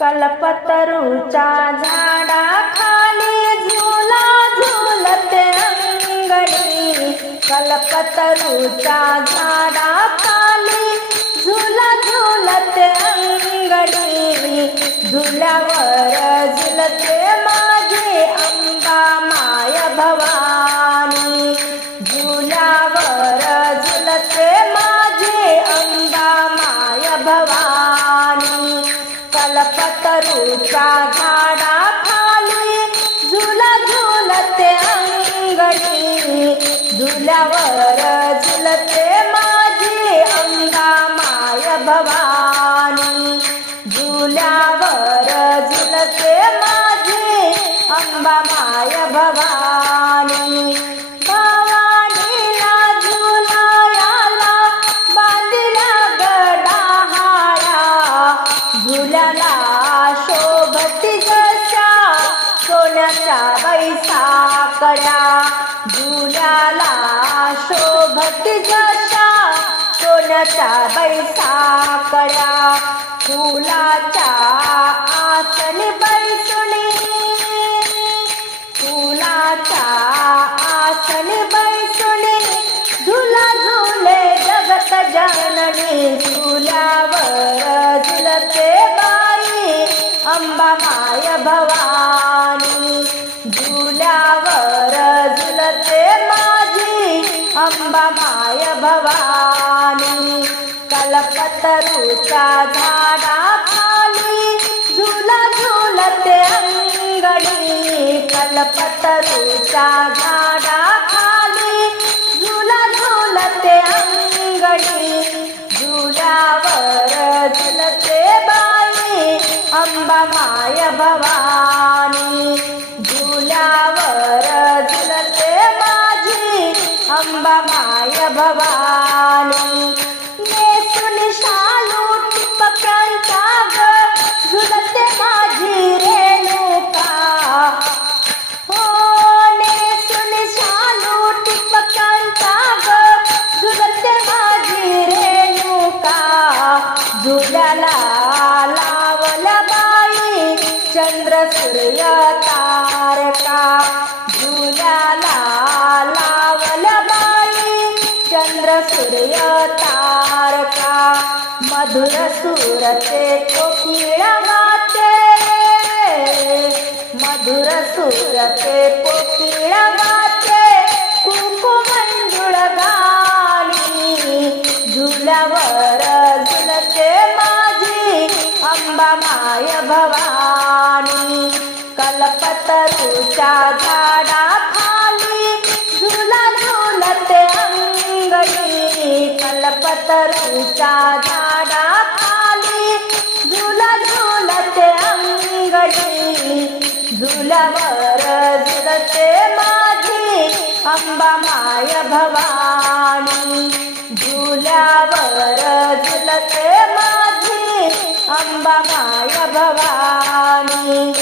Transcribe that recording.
कल्पतरूच्या झाडाखाली झुला झुलते अंगणी, कल्पतरूच्या झाडाखाली झुला झुलते अंगणी, झुल्यावर झुलते माझी अंबा माय भवानी, झुल्यावर झुलते माझी अंबा माय भवानी, कल्पतरूच्या झाडाखाली झुला झुलते अंगणी, झुल्यावर झुलते माझी अंबा माय भवानी, झुल्यावर झुलते माझी अंबा माय भवानी, भवानीला झुलायाला बांधिला गडाहाळा, झुल्याला शोभती जशा सोन्याच्या बैसाकड्या, झुल्याला शोभती जशा सोन्याच्या बैसाकड्या, फुलाच्या आसनी बैसुनी, फुलाच्या आसनी बैसुनी, झुला झुले जगत जननी, झुल्यावर झुलते बाई अंबा माय भवानी, झुल्यावर झुलते माझी अंबा माय भवानी, कल्पतरूच्या झाडाखाली झुला झुलते अंगणी, कल्पतरूच्या झाडाखाली झुला झुलते अंगणी, झुल्यावर झुलते बाई अंबा माय भवानी, झुल्यावर झुलते माझी अंबा माय भवानी, नेसुनी शालू टिपक्यांचा ग झुलते माझी रेणुका, हो नेसुनी शालू टिपक्यांचा ग झुलते माझी रेणुका, झुल्याला लावल्या बाई चंद्र सूर्य तारका, झुल्याला लावल्या बाई चंद्र सूर्य तारका, मधुर सूरते कोकिळ गाते, मधुर सूरते कोकिळ गाते, कुकुमंजुळ गाणी, झुल्यावर झुलते माझी अंबा माय भवानी, कल्पतरूच्या झाडाखाली झुला झुलते अंगणी, कल्पतरूच्या झाडाखाली झुला झुलते अंगणी, झुल्यावर झुलते माझी अंबा माय भवानी, झुल्यावर झुलते माझी अंबा माय भवानी.